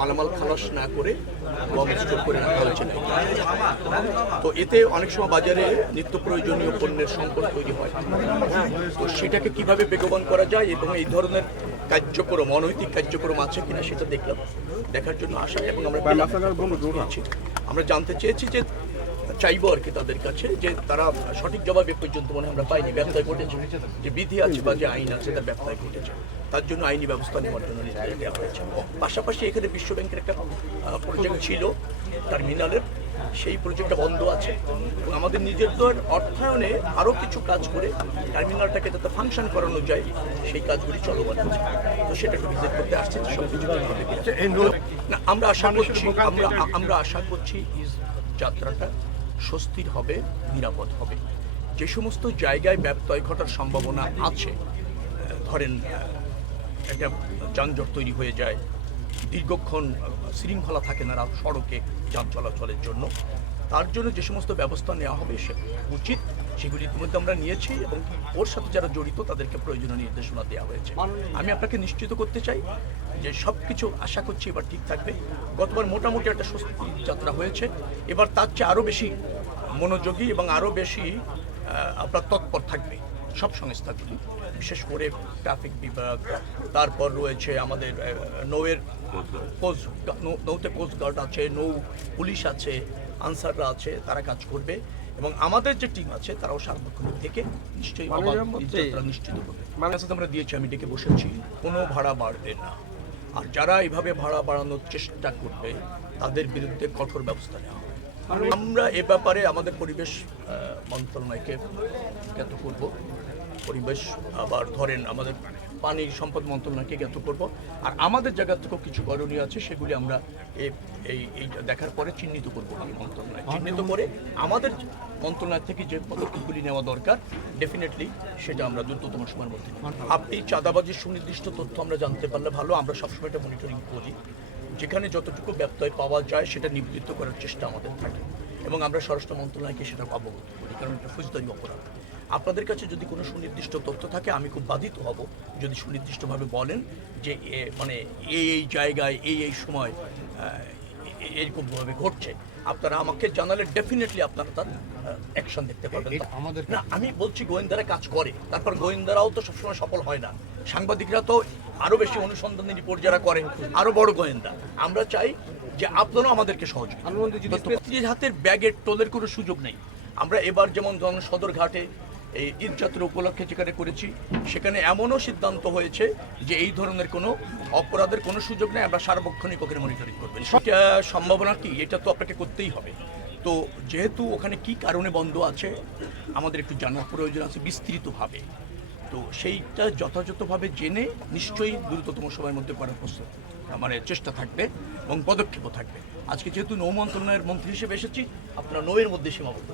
মালামাল খালাস না করে বম্ব স্টোর করে রাখা হয়েছে না। তো এতে অনেক সময় বাজারে নিত্য প্রয়োজনীয় পণ্যের সংকট তৈরি হয়। তো সেটাকে কিভাবে বেগবান করা যায় এবং এই ধরনের কার্যক্রম অনৈতিক কার্যক্রম আছে কিনা সেটা দেখার জন্য আসা, এবং আমরা জানতে চেয়েছি যে চাইবো আর কি তাদের কাছে যে তারা সঠিক জবাব এ পর্যন্ত মনে আমরা পাইনি। ব্যবসায় ঘটেছে, যে বিধি আছে বা যে আইন আছে তার ব্যবসায় ঘটেছে, তার জন্য আইনি ব্যবস্থা নেওয়ার জন্য নির্দেশ দেওয়া হয়েছে। পাশাপাশি এখানে বিশ্ব ব্যাংকের একটা প্রজেক্ট ছিল টার্মিনালের, সেই প্রজেক্টটা বন্ধ আছে এবং আমাদের নিজেদের অর্থায়নে আরও কিছু কাজ করে টার্মিনালটাকে যাতে ফাংশন করানো যায় সেই কাজগুলি চলমান আছে। তো সেটা একটু ভিজিট করতে আসছে সব কিছু না। আমরা আশা করছি যাত্রাটা স্বস্তির হবে, নিরাপদ হবে। যে সমস্ত জায়গায় ব্যত্যয় ঘটার সম্ভাবনা আছে, ধরেন একটা যানজট তৈরি হয়ে যায়, দীর্ঘক্ষণ শৃঙ্খলা থাকে না সড়কে যান চলাচলের জন্য, তার জন্য যে সমস্ত ব্যবস্থা নেওয়া হবে সে উচিত সেগুলি ইতিমধ্যে আমরা নিয়েছি এবং ওর সাথে যারা জড়িত তাদেরকে প্রয়োজনীয় নির্দেশনা দেওয়া হয়েছে। আমি আপনাকে নিশ্চিত করতে চাই যে সব কিছু আশা করছি এবার ঠিক থাকবে। গতবার মোটামুটি একটা স্বস্তি যাত্রা হয়েছে, এবার তার চেয়ে আরও বেশি মনোযোগী এবং আরও বেশি আপনার তৎপর থাকবে সব সংস্থাগুলি, বিশেষ করে ট্রাফিক বিভাগ, তারপর রয়েছে আমাদের নৌতে কোস্টগার্ড আছে, নৌ পুলিশ আছে, আনসাররা আছে, তারা কাজ করবে এবং আমাদের যে টিম আছে তারাও সার্বক্ষণিক থেকে নিশ্চয়ই নিশ্চিত করবে। আমরা দিয়েছি, আমি ডেকে বসেছি, কোনো ভাড়া বাড়বে না, আর যারা এইভাবে ভাড়া বাড়ানোর চেষ্টা করবে তাদের বিরুদ্ধে কঠোর ব্যবস্থা নেওয়া হবে। আমরা এ ব্যাপারে আমাদের পরিবেশ মন্ত্রণালয়কে জ্ঞাত করব, পরিবেশ আবার ধরেন আমাদের পানি সম্পদ মন্ত্রণালয়কে জ্ঞাত করব, আর আমাদের জায়গা থেকেও কিছু করণীয় আছে সেগুলি আমরা এই দেখার পরে চিহ্নিত করবো। আমি মন্ত্রণালয় চিহ্নিত করে আমাদের মন্ত্রণালয় থেকে যে পদক্ষেপগুলি নেওয়া দরকার ডেফিনেটলি সেটা আমরা দ্রুততম সময়ের মধ্যে। আপনি চাঁদাবাজির সুনির্দিষ্ট তথ্য আমরা জানতে পারলে ভালো, আমরা সবসময় এটা মনিটরিং করি, যেখানে যতটুকু ব্যত্যয় পাওয়া যায় সেটা নিবৃত্ত করার চেষ্টা আমাদের থাকে এবং আমরা স্বরাষ্ট্র মন্ত্রণালয়কে সেটা অবগত করি, কারণ এটা ফৌজদারি অপরাধ। আপনাদের কাছে যদি কোনো সুনির্দিষ্ট তথ্য থাকে আমি খুব বাধিত হব যদি সুনির্দিষ্টভাবে বলেন যে মানে এই জায়গায় এই সময় এরকমভাবে ঘটছে, আপনারা আমাকে জানালে ডেফিনেটলি আপনারা তার অ্যাকশন দেখতে পাবেন। না, আমি বলছি গোয়েন্দারা কাজ করে, তারপর গোয়েন্দারাও তো সবসময় সফল হয় না, সাংবাদিকরা তো আরও বেশি অনুসন্ধানী রিপোর্ট যারা করে আরও বড় গোয়েন্দা। আমরা চাই যে আপনারাও আমাদেরকে সহযোগিতা। হাতের ব্যাগের টোলের কোনো সুযোগ নেই। আমরা এবার যেমন সদরঘাটে এই ঈদযাত্রা উপলক্ষে যেখানে করেছি সেখানে এমনও সিদ্ধান্ত হয়েছে যে এই ধরনের কোনো অপরাধের কোনো সুযোগ নেই, আমরা সার্বক্ষণিক ওখানে মনিটরিং করবেন। সেটা সম্ভাবনা কি, এটা তো আপনাকে করতেই হবে। তো যেহেতু ওখানে কি কারণে বন্ধ আছে আমাদের একটু জানার প্রয়োজন আছে বিস্তৃতভাবে, তো সেইটা যথাযথভাবে জেনে নিশ্চয়ই দ্রুততম সময়ের মধ্যে করার মানে চেষ্টা থাকবে এবং পদক্ষেপও থাকবে। আজকে যেহেতু নৌ মন্ত্রণালয়ের মন্ত্রী হিসেবে এসেছি, আপনারা নৌয়ের মধ্যে সীমাবদ্ধ।